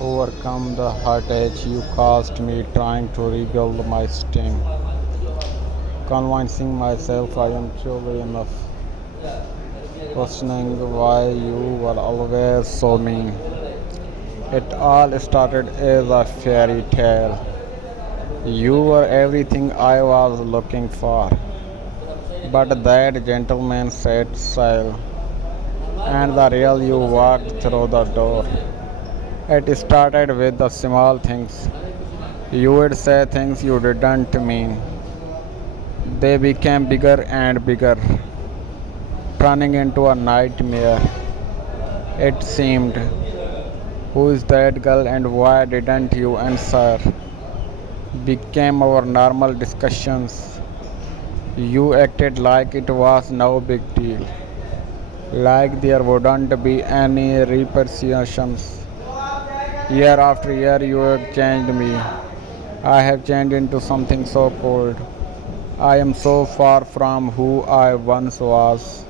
overcome the heartache you caused me trying to rebuild my sting, convincing myself I am truly enough, questioning why you were always so mean. It all started as a fairy tale. You were everything I was looking for, but that gentleman set sail, and the real you walked through the door. It started with the small things. You would say things you didn't mean. They became bigger and bigger, turning into a nightmare. It seemed, who is that girl and why didn't you answer? Became our normal discussions. You acted like it was no big deal, like there wouldn't be any repercussions. Year after year, you have changed me. I have changed into something so cold. I am so far from who I once was.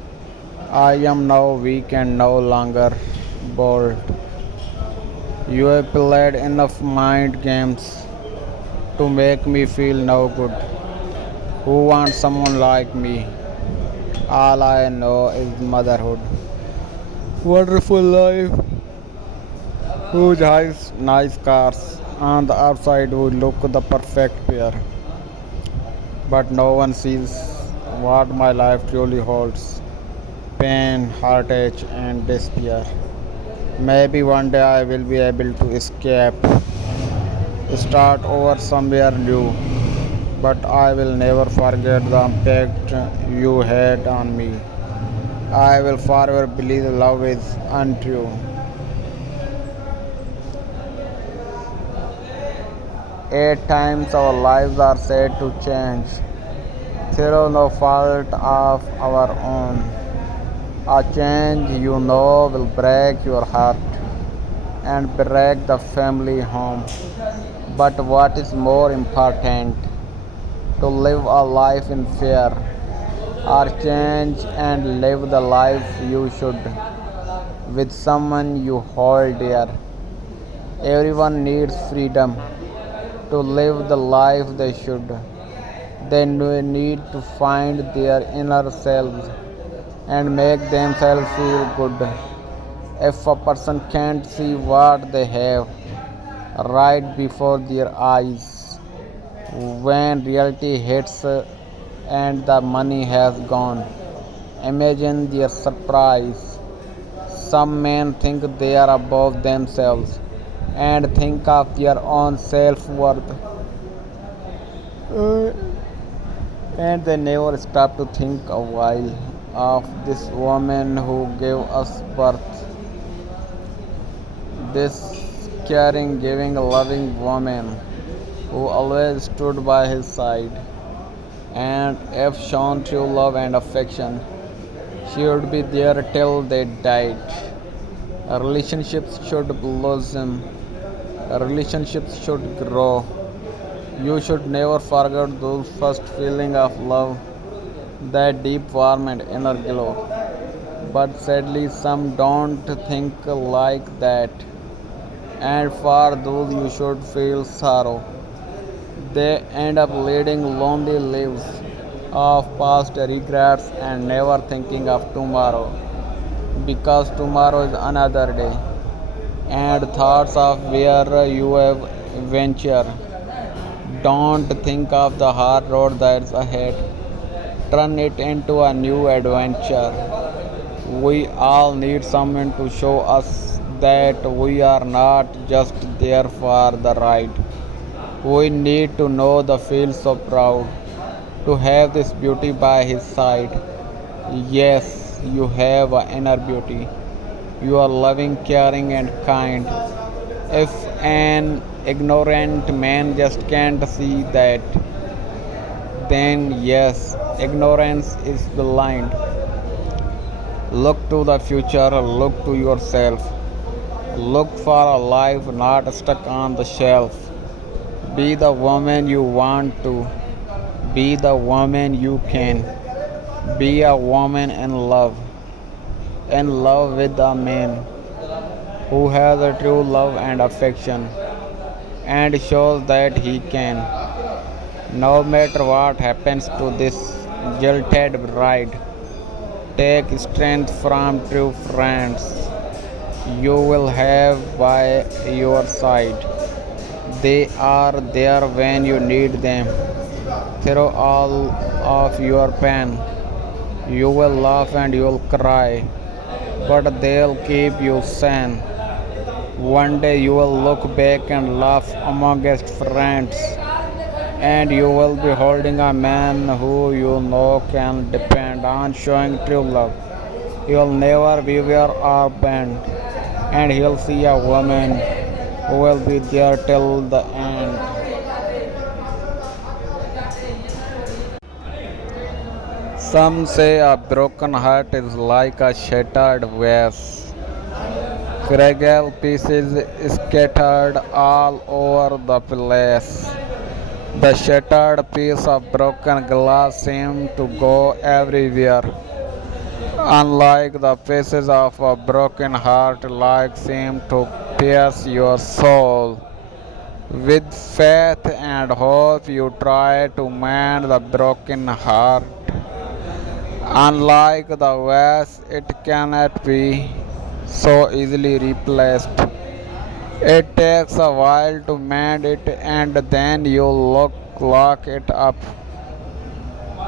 I am now weak and no longer bold. You have played enough mind games to make me feel no good. Who wants someone like me? All I know is motherhood. Wonderful life. Who drives nice cars? On the outside, we look the perfect pair. But no one sees what my life truly holds: pain, heartache, and despair. Maybe one day I will be able to escape, start over somewhere new, but I will never forget the impact you had on me. I will forever believe love is untrue. At times our lives are said to change through no fault of our own. A change you know will break your heart and break the family home. But what is more important, to live a life in fear or change and live the life you should with someone you hold dear. Everyone needs freedom to live the life they should. They need to find their inner selves and make themselves feel good. If a person can't see what they have right before their eyes, when reality hits and the money has gone, imagine their surprise. Some men think they are above themselves and think of their own self worth, and they never stop to think a while of this woman who gave us birth, this caring, giving, loving woman who always stood by his side and if shown true love and affection, she would be there till they died. Relationships should blossom, relationships should grow. You should never forget those first feeling of love, that deep warm and inner glow. But sadly some don't think like that, and for those you should feel sorrow. They end up leading lonely lives of past regrets and never thinking of tomorrow, because tomorrow is another day, and thoughts of where you have venture. Don't think of the hard road that's ahead. Turn it into a new adventure. We all need someone to show us that we are not just there for the ride. We need to know the feel so proud to have this beauty by his side. Yes, you have an inner beauty. You are loving, caring, and kind. If an ignorant man just can't see that, then yes, ignorance is blind. Look to the future, look to yourself. Look for a life not stuck on the shelf. Be the woman you want to. Be the woman you can. Be a woman in love with a man. who has a true love and affection and shows that he can. No matter what happens to this jilted bride, take strength from true friends you will have by your side. They are there when you need them. Through all of your pain, you will laugh and you'll cry, but they'll keep you sane. One day you will look back and laugh amongst friends, and you will be holding a man who you know can depend on showing true love. He'll never beware or bend, and he'll see a woman who will be there till the end. Some say a broken heart is like a shattered vase, fragile pieces scattered all over the place. The shattered piece of broken glass seemed to go everywhere, unlike the pieces of a broken heart, like seem to pierce your soul. With faith and hope, you try to mend the broken heart. Unlike the vase, it cannot be so easily replaced. It takes a while to mend it, and then you lock it up.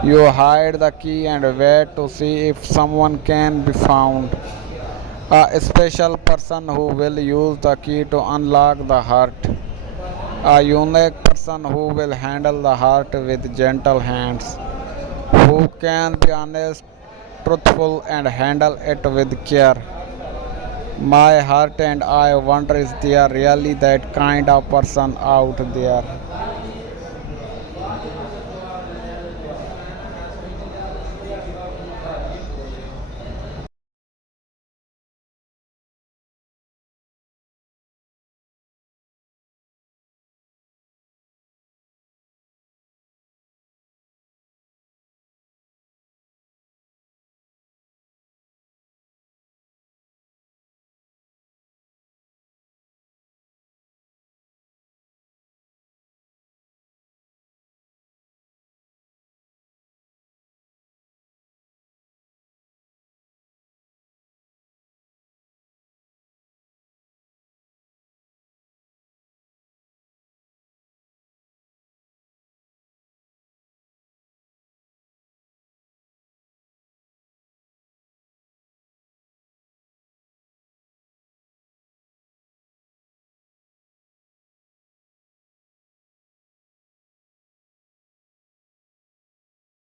You hide the key and wait to see if someone can be found. A special person who will use the key to unlock the heart. A unique person who will handle the heart with gentle hands. Who can be honest, truthful, and handle it with care. My heart and I wonder, is there really that kind of person out there?